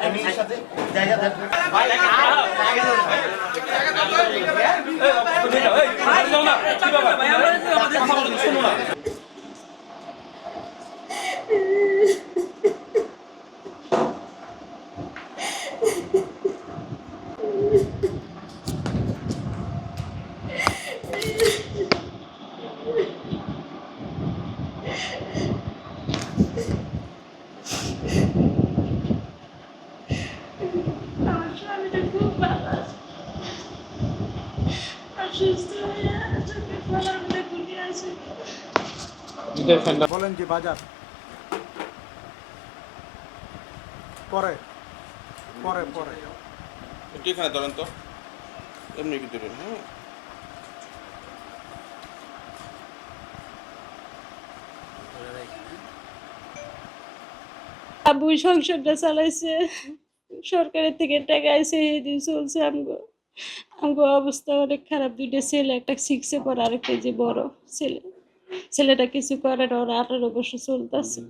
জায়গা দেন আমার স্বামীটা খুব ভালো আছে অসুস্থ হয়ে চোখে ফলার মধ্যে ঘুরে আছে বলেন যে বাজার। পরে পরে পরে। একটু এখানে ধরেন তো। এমনি কি ধরেন হ্যাঁ। আবু সংসারটা চালাইছে সরকারের থেকে টাকা আইসে এদিন চলছে আমগো আমগো অবস্থা অনেক খারাপ। দুইটা ছেলে একটা সিক্সে পড়ে আরেকটা যে বড় ছেলে। ছেলেটা কিছু করে না ওরা আঠারো বছর চলতেছে।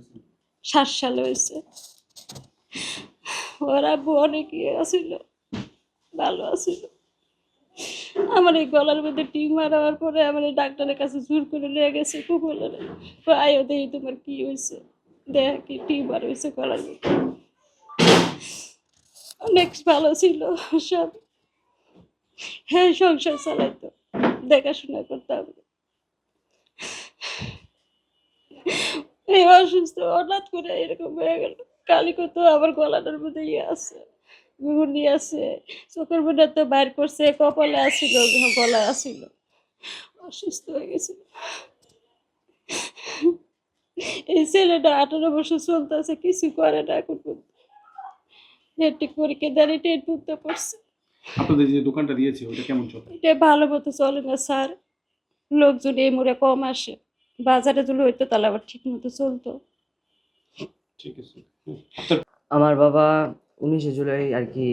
ষাট সাল হয়েছে। ওর আব্বু অনেক ইয়ে আছিল ভালো আছিল। আমার এই গলার মধ্যে টিং মারার পরে আমার এই ডাক্তারের কাছে জোর করে নিয়ে গেছে হলো আয়ো দেখি তোমার কি হয়েছে। দেখ কি টিউমার হয়েছে গলার মধ্যে। অনেক ভালো ছিল সব। হ্যাঁ সংসার চালাইতো দেখাশোনা করতাম। এই অসুস্থ হঠাৎ করে এরকম হয়ে গেল। কালিকে তো আমার গলাটার মধ্যে ইয়ে আছে ঘুগনি আছে চোখের মধ্যে তো বাইর করছে কপালে আসছিল গলায় আসছিল অসুস্থ হয়ে গেছিল এই ছেলেটা আঠারো বছর চলতেছে কিছু করে না এখন মেট্রিক পরীক্ষা দাঁড়িয়ে টেন পড়তে পড়ছে। আপনাদের যে দোকানটা দিয়েছে ওটা কেমন চলে? এটা ভালো মতো চলে না স্যার। লোকজন এই মোড়ে কম আসে। বাজারে যদি হইতো তাহলে আবার ঠিক মতো চলতো। ঠিক আছে। আমার বাবা উনিশে জুলাই আর কি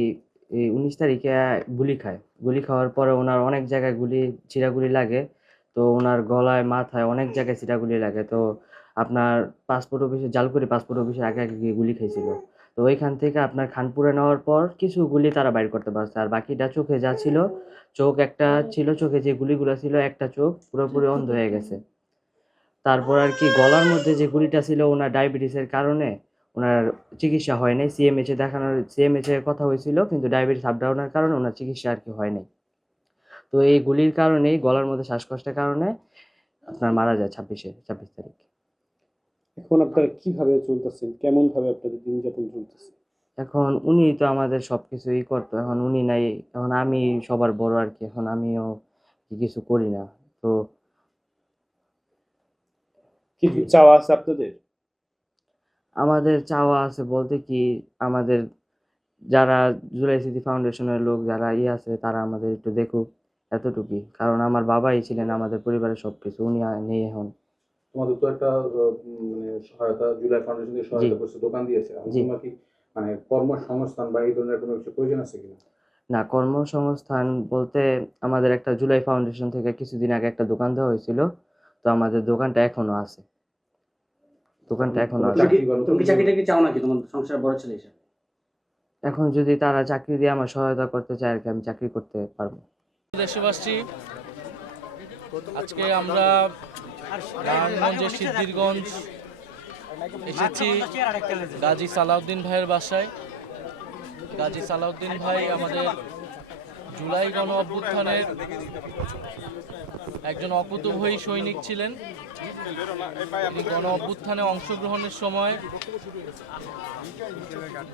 এই উনিশ তারিখে গুলি খায়। গুলি খাওয়ার পরে ওনার অনেক জায়গায় গুলি ছিঁড়াগুলি লাগে। তো ওনার গলায় মাথায় অনেক জায়গায় ছিঁড়াগুলি লাগে। তো আপনার পাসপোর্ট অফিসে জালকুড়ি পাসপোর্ট অফিসে আগে আগে গিয়ে গুলি খেয়েছিল তো ওইখান থেকে আপনার খানপুরে নেওয়ার পর কিছু গুলি তারা বাইর করতে পারছে। আর বাকিটা চোখে যা ছিল চোখ একটা ছিল চোখে যে গুলিগুলো ছিল একটা চোখ পুরোপুরি অন্ধ হয়ে গেছে। তারপর আর কি গলার মধ্যে যে গুলিটা ছিল ওনার ডায়াবেটিসের কারণে ওনার চিকিৎসা হয় নাই। সিএমএইচে দেখানোর সিএমএইচে কথা হয়েছিল কিন্তু ডায়াবেটিস আপ ডাউনের কারণে ওনার চিকিৎসা আর কি হয় নাই। তো এই গুলির কারণেই গলার মধ্যে শ্বাসকষ্টের কারণে আপনার মারা যায় ছাব্বিশে ছাব্বিশ তারিখ। এখন আপনারা কীভাবে চলতেছেন? কেমন ভাবে আপনাদের দিন যাপন চলতেছে? এখন উনি তো আমাদের সব কিছুই করতো এখন উনি নাই এখন আমি সবার বড় আর কি এখন আমিও কিছু করি না। তো কি চাওয়া আছে আপনাদের? আমাদের চাওয়া আছে বলতে কি আমাদের যারা জুলাই স্মৃতি ফাউন্ডেশনের লোক যারা ইয়ে আছে তারা আমাদের একটু দেখুক এতটুকুই কারণ আমার বাবাই ছিলেন আমাদের পরিবারের সব কিছু উনি নেই এখন। তোমাদের তো একটা মানে সহায়তা জুলাই ফাউন্ডেশন থেকে সহায়তা করছে দোকান দিয়েছে। তোমার কি মানে কর্মসংস্থান বা এই ধরনের কোনো কিছু প্রয়োজন আছে কিনা? না কর্মসংস্থান বলতে আমাদের একটা জুলাই ফাউন্ডেশন থেকে কিছুদিন আগে একটা দোকান দেওয়া হয়েছিল। তো আমাদের দোকানটা এখনও আছে। দোকানটা এখনও তুমি কি চাকরিটা কি চাও নাকি? তোমার সংসার বড় ছেলে হিসেবে এখন যদি তারা চাকরি দিয়ে আমার সহায়তা করতে চায় আর কি আমি চাকরি করতে পারব। দেশবাসী আজকে আমরা নারায়ণগঞ্জের সিদ্ধিরগঞ্জ এসেছি গাজী সালাউদ্দিন ভাইয়ের বাসায়। গাজী সালাউদ্দিন ভাই আমাদের জুলাই গণ অভ্যুত্থানের একজন অকুতভয়ী সৈনিক ছিলেন। গণ অভ্যুত্থানে অংশগ্রহণের সময়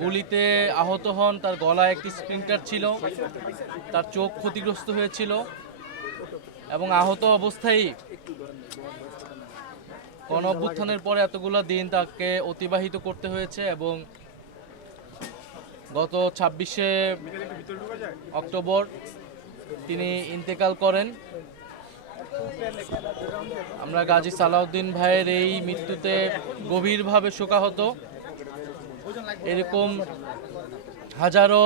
গুলিতে আহত হন। তার গলায় একটি স্প্রিন্টার ছিল। তার চোখ ক্ষতিগ্রস্ত হয়েছিল এবং আহত অবস্থায় গণ অভ্যুত্থানের পরে এতগুলো দিন তাকে অতিবাহিত করতে হয়েছে এবং গত ছাব্বিশে অক্টোবর তিনি ইন্তেকাল করেন। আমরা গাজী সালাউদ্দিন ভাইয়ের এই মৃত্যুতে গভীরভাবে শোকাহত। এরকম হাজারো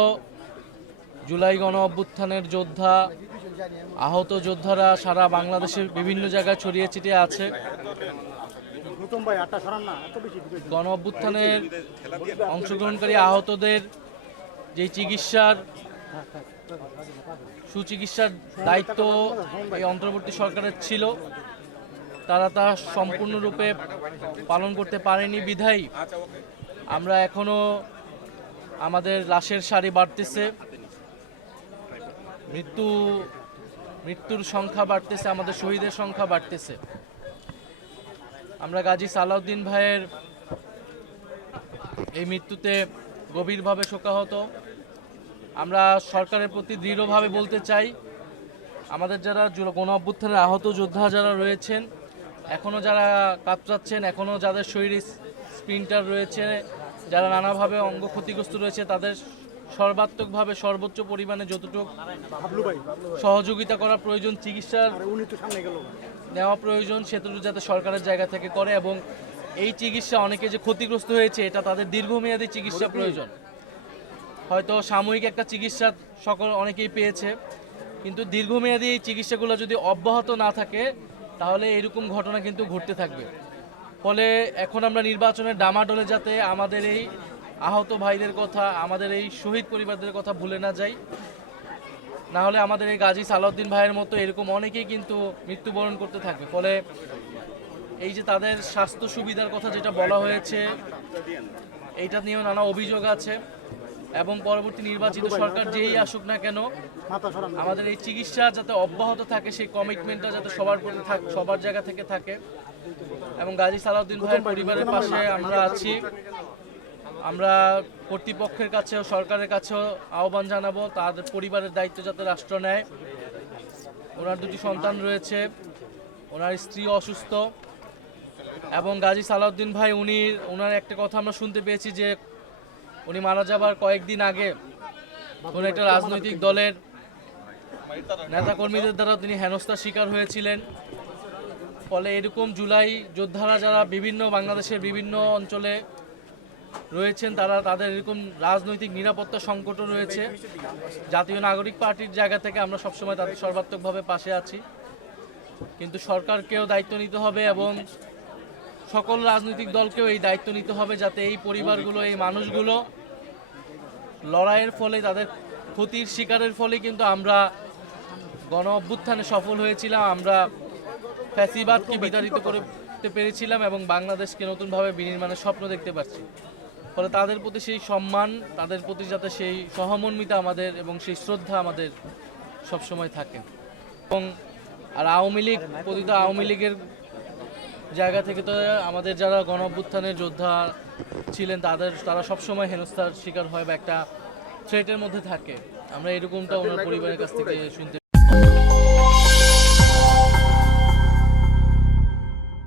জুলাই গণ অভ্যুত্থানের যোদ্ধা, আহত যোদ্ধারা সারা বাংলাদেশের বিভিন্ন জায়গায় ছড়িয়ে ছিটিয়ে আছে। গণ অভ্যুত্থানের অংশগ্রহণকারী আহতদের যে চিকিৎসার সুচিকিৎসার দায়িত্ব এই অন্তর্বর্তী সরকারের ছিল, তারা তা সম্পূর্ণরূপে পালন করতে পারেনি, বিধায়ী। আমরা এখনও আমাদের লাশের সারি বাড়তেছে। মৃত্যু, মৃত্যুর সংখ্যা বাড়তেছে, আমাদের শহীদের সংখ্যা বাড়তেছে। আমরা গাজী সালাউদ্দিন ভাইয়ের এই মৃত্যুতে গভীরভাবে শোকাহত। আমরা সরকারের প্রতি দৃঢ়ভাবে বলতে চাই আমাদের যারা গণ অভ্যুত্থানের আহত যোদ্ধা যারা রয়েছেন এখনও যারা কাতরাচ্ছেন এখনও যাদের শরীরে স্প্রিন্টার রয়েছে যারা নানাভাবে অঙ্গ ক্ষতিগ্রস্ত রয়েছে তাদের সর্বাত্মকভাবে সর্বোচ্চ পরিমাণে যতটুকু সহযোগিতা করা প্রয়োজন চিকিৎসার নেওয়া প্রয়োজন সেতুটু যাতে সরকারের জায়গা থেকে করে এবং এই চিকিৎসা অনেকে যে ক্ষতিগ্রস্ত হয়েছে এটা তাদের দীর্ঘমেয়াদী চিকিৎসা প্রয়োজন। হয়তো সাময়িক একটা চিকিৎসা সকল অনেকেই পেয়েছে, কিন্তু দীর্ঘমেয়াদী এই চিকিৎসাগুলো যদি অব্যাহত না থাকে, তাহলে এরকম ঘটনা কিন্তু ঘটতে থাকবে। ফলে এখন আমরা নির্বাচনের ডামাডোলে যাতে আমাদের এই আহত ভাইদের কথা, আমাদের এই শহীদ পরিবারদের কথা ভুলে না যাই, না হলে আমাদের এই গাজী সালাউদ্দিন ভাইয়ের মতো এরকম অনেকেই কিন্তু মৃত্যুবরণ করতে থাকবে। ফলে এই যে তাদের স্বাস্থ্য সুবিধার কথা যেটা বলা হয়েছে, এইটা নিয়েও নানা অভিযোগ আছে। এবং পরবর্তী নির্বাচিত সরকার যেই আসুক না কেন। আমাদের এই চিকিৎসা যাতে অব্যাহত থাকে, সেই কমিটমেন্টটা যাতে সবার প্রতি থাক, সবার জায়গা থেকে থাকে। এবং গাজী সালাউদ্দিন ভাইয়ের পরিবারের পাশে আমরা আছি। আমরা কর্তৃপক্ষের কাছেও, সরকারের কাছেও আহ্বান জানাব তাদের পরিবারের দায়িত্ব যাতে রাষ্ট্র নেয়। ওনার দুটি সন্তান রয়েছে, ওনার স্ত্রী অসুস্থ। এবং গাজী সালাউদ্দিন ভাই, উনি ওনার একটা কথা আমরা শুনতে পেয়েছি যে উনি মারা যাবার কয়েকদিন আগে কোনো একটা রাজনৈতিক দলের নেতাকর্মীদের দ্বারা তিনি হেনস্থার শিকার হয়েছিলেন। ফলে এরকম জুলাই যোদ্ধারা যারা বিভিন্ন বাংলাদেশের বিভিন্ন অঞ্চলে রয়েছেন, তারা তাদের এরকম রাজনৈতিক নিরাপত্তা সংকটও রয়েছে। জাতীয় নাগরিক পার্টির জায়গা থেকে আমরা সবসময় তাদের সর্বাত্মকভাবে পাশে আছি। কিন্তু সরকারকেও দায়িত্ব নিতে হবে এবং সকল রাজনৈতিক দলকেও এই দায়িত্ব নিতে হবে যাতে এই পরিবারগুলো, এই মানুষগুলো লড়াইয়ের ফলে, তাদের ক্ষতির শিকারের ফলে কিন্তু আমরা গণ অভ্যুত্থানে সফল হয়েছিলাম। আমরা ফ্যাসিবাদকে বিতাড়িত করতে পেরেছিলাম এবং বাংলাদেশকে নতুনভাবে বিনির্মাণের স্বপ্ন দেখতে পাচ্ছি। ফলে তাদের প্রতি সেই সম্মান, তাদের প্রতি যাতে সেই সহমর্মিতা আমাদের এবং সেই শ্রদ্ধা আমাদের সবসময় থাকে। এবং আর আওয়ামী লীগ, প্রতিটা আওয়ামী লীগের জায়গা থেকে তো আমাদের যারা গণ অভ্যুত্থানের যোদ্ধা ছিলেন তাদের তারা সবসময় হেনস্থার শিকার হয় বা একটা থ্রেটের মধ্যে থাকে। আমরা এরকমটা ওনার পরিবারের কাছ থেকে শুনতে